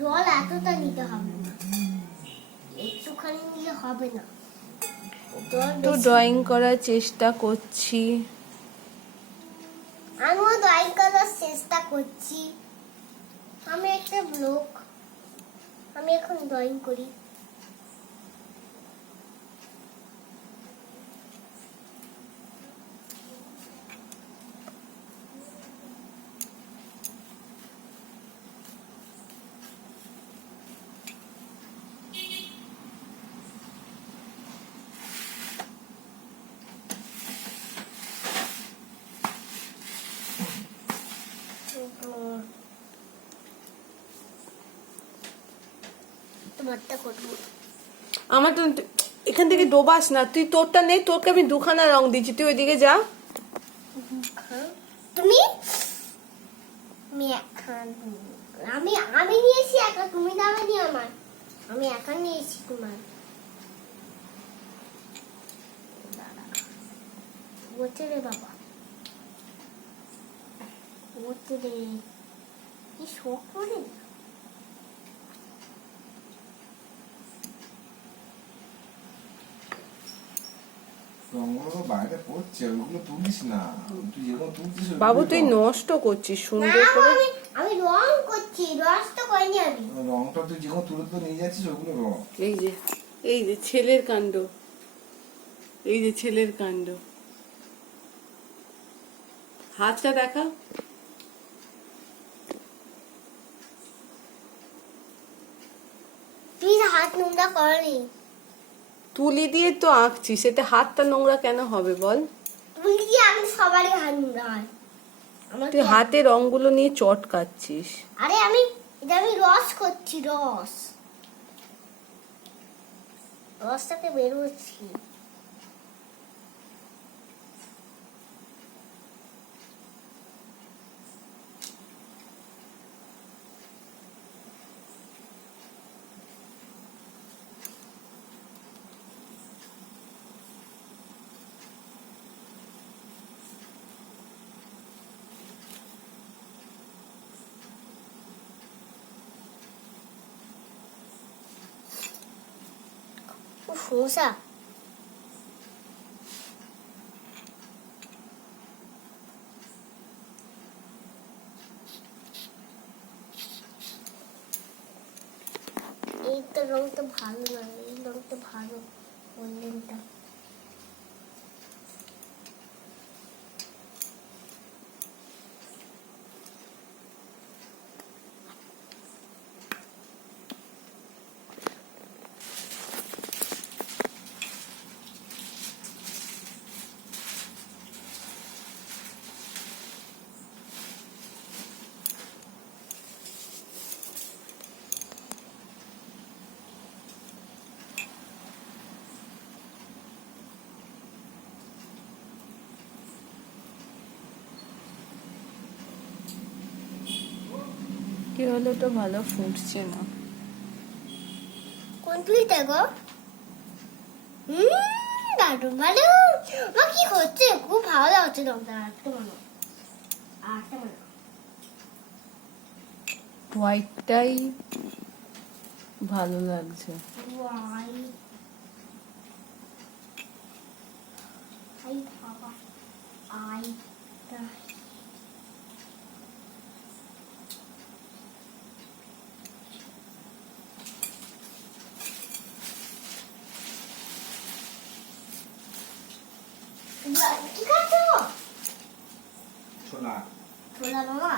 জল এতটা নিতে হবে না, একটুখানি নিলে হবে না। তো ড্রয়িং করার চেষ্টা করছি। আমিও ড্রয়িং করার চেষ্টা করছি। আমি একটা ব্লগ, আমি এখন ড্রয়িং করি। তোমারটা করবো। আমার তো এখান থেকে ডোবাস না, তুই তোরটা নেই, তোরকে আমি দুখানা রং দিচ্ছি, তুই ওইদিকে যা। তুমি আমি আমি নিয়েছি একা, তুমি দাওনি আমার, আমি একা নিয়েছি তোমার। ওতে রে বাবা, ওতে রে কি শখ করে। বাবু তুই নষ্ট করছিস সুন্দর করে। আমি রং করছি, রস তো করিনি আমি। রংটা তুই যখন তুলে তো নিয়ে যাচ্ছিস ওগুলো রং। এই যে ছেলের কাণ্ড, এই যে ছেলের কাণ্ড। হাতটা দেখা। তুই হাত নোংরা করনি। তুলি দিয়ে তো আঁকছিস, এতে হাতটা নোংরা কেন হবে বল? তুলি দিয়ে আমি সবারই হাত নোংরা হয়। তুই হাতে রংগুলো নিয়ে চটকাচ্ছিস। আরে এটা আমি রস করছি, রসটাকে বেরোচ্ছি। মশা এই তো রংটা ভালো না, এই রংটা ভালো, গোল্ডেনটা। কি হলো, তো ভালো ফুটছে না। কোন তুলিটা গো? দারুণ ভালো। মা কি হচ্ছে, খুব ভালো লাগছে রংটা। হোয়াইটটাই ভালো লাগছে। কি খাচ্ছো? ছোলা ছোলা মামা।